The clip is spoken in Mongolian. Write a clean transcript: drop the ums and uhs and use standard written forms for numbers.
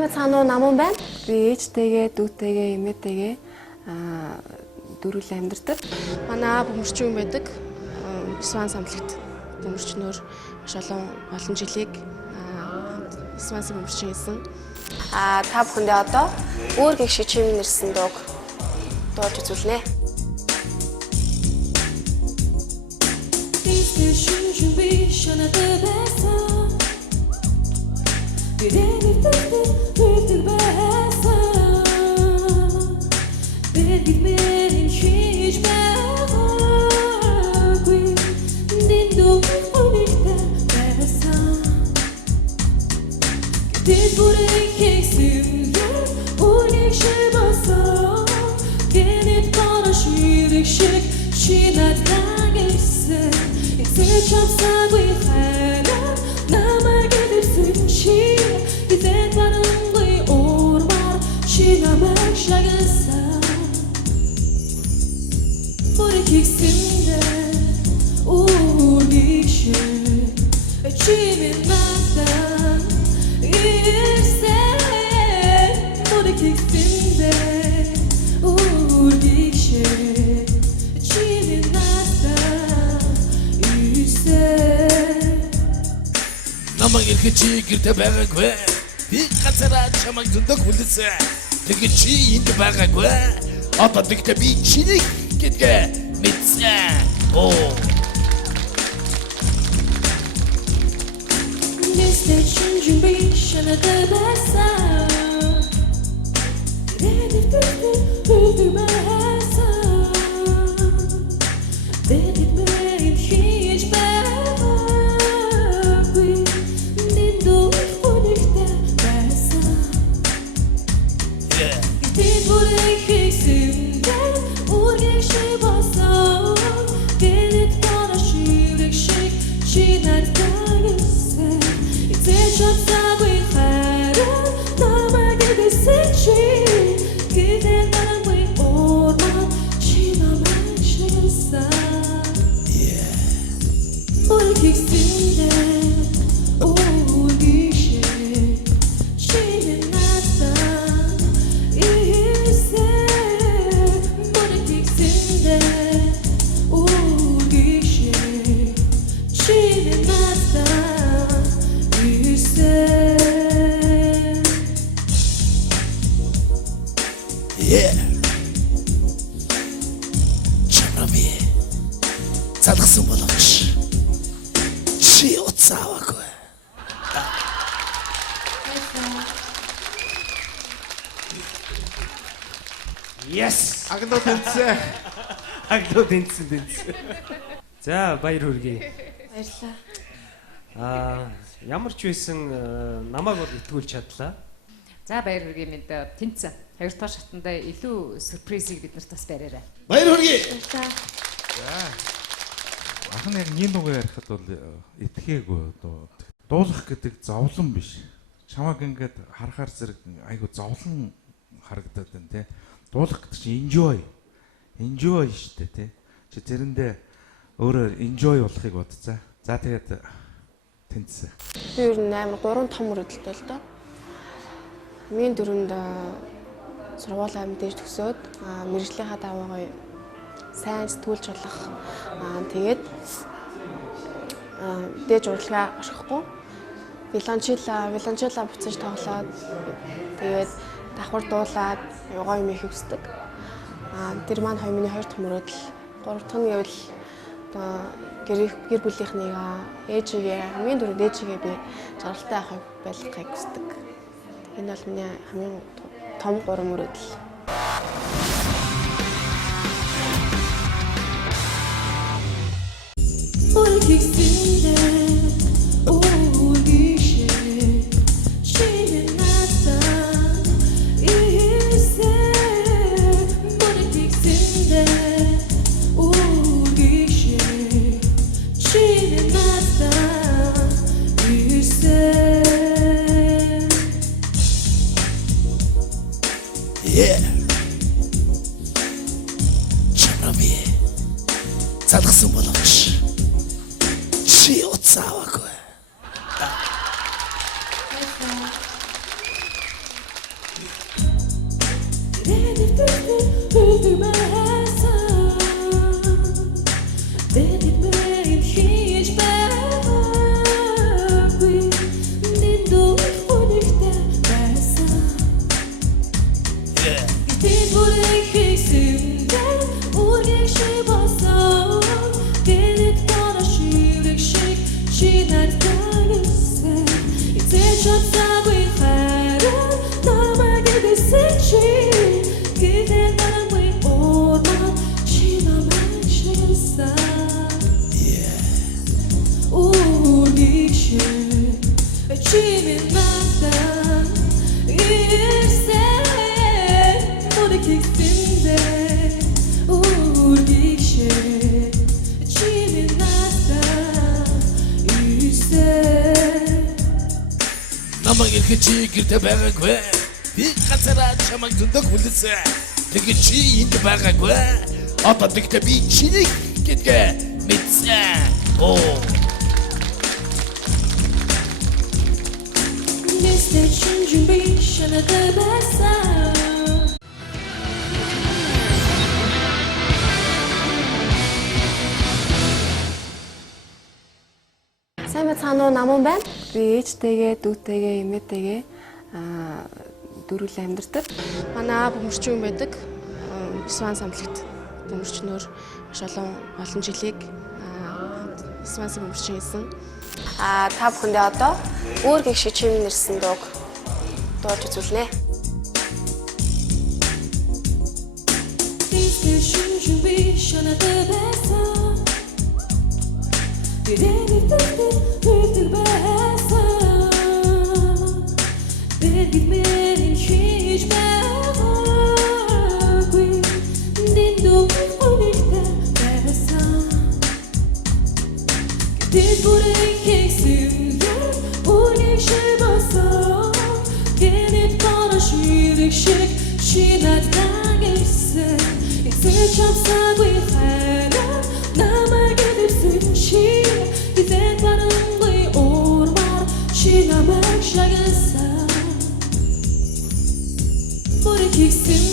Аймаг цаануу намун байна. Би ээжтэйгээ, дүүтэйгээ, эмээтэйгээ дөрвөлээ амьдардаг. Манай аав бөмбөрчин байдаг. Исван самблагт бөмбөрчнөр маш олон жилийг Исвансын бөмбөрчин хийсэн. Та бүхэндээ одоо өөр гихшиг чимийн нэрсэн дууг дуулж үзүүлнэ. Намайг ихэчи гэртэ байгаагүй. Би газараа чамайг зөндөг хүлээсэн. Тэгээд чи энд байгаагүй. Одоо тэгтээ би чиний гэдгээ мэдсэн. Нээстэй шинжин би шанадад байсан. Чамрами залгсан боловч чи уцааваагүй. Yes. Аглуу тэнцээ. Аглуу тэнцсэн. За баяр хүргэе. Баярлалаа. Ямар ч байсан намайг бол итгүүлж чадлаа. За баяр хүргэе мэд тэнцсэн. Хоёрдугаар шатанда илүү сюрпризийг бид нарт бас бариарай. Баяр хүргэе. Ахын яг нэг дугаар ярихад бол итгээгүй одоо дуулах гэдэг зовлон биш. Чамаг ингээд харахаар зэрэг айгу зовлон харагдаад байна те. Дуулах гэдэг чинь enjoy шүү дээ те. Чи тэрэндээ өөрөөр enjoy болохыг бодцаа. За тэгээд тэнцсэн. Би ер нь амар 3 том мөрөдөлтэй л доо. Миний дөрөнд сургуулаа мэдээж төгсөөд мэржлийнхаа даваагаа сайн сэтгүүлж болох. Тэгээд дээж урлагаа орхихгүй. Виолончело буцаж тоглоод тэгээд давхар дуулаад гоё юм их хүсдэг. Тэр маань миний 2 дахь мөрөдөл. 3 дахь нь гэвэл гэр бүлийнхнийг ээжигээ хамгийн дөрөнд ээжигээ би жаргалтай авахыг байлгахыг хүсдэг. Энэ бол миний хамгийн том 3 мөрөдөл. Чамрами залгсан боловч чи уцааваагүй. güldürmezsen ben gitmeyim hiçbir din duygulikte versen gittin buraya keksimden urgeçe basan gelip bana şiirlik şek şiirlerden gitsen gittin çatsa kıyfere nama gidesin çiğ gidin bana mıy orman çiğnemek şekersen urgeçe çiğnemezden girsen bunu keksimde urgeçe çiğnemezden girsen Намайг ирэхэд чи гэртээ байгаагүй. Би газараа чамайг зөндөг хүлээсэн. Тэгээд чи энд байгаагүй. Одоо тэгтээ би чиний гэдгээ мэдсэн. Оо. Neste için bir şana demezsen Сайн байцгаана уу, намун байна. Би ээжтэйгээ, дүүтэйгээ, эмээтэйгээ дөрвөлөө амьдардаг. Манай аав бөмбөрчин хүн байдаг. Сван самтлагт бөмбөрчнөр маш олон жилийг Свансын бөмбөрчин хийсэн. Та бүхэндээ одоо өөр гихшиг чимэн нэрсэн дууг дуулж үзүүлнэ. Neste için bir şana demezsen Direni güldürmezsen ben gitmeyim hiçbir din duygulikte versen gittin buraya keksimden urgeçe basan gelip bana şiirlik şek şiirlerden geçsen gitsin çapsa kıyfere nama gidersin çiğ gidin bana mıy orman çiğnemek şekersen bunu keksimde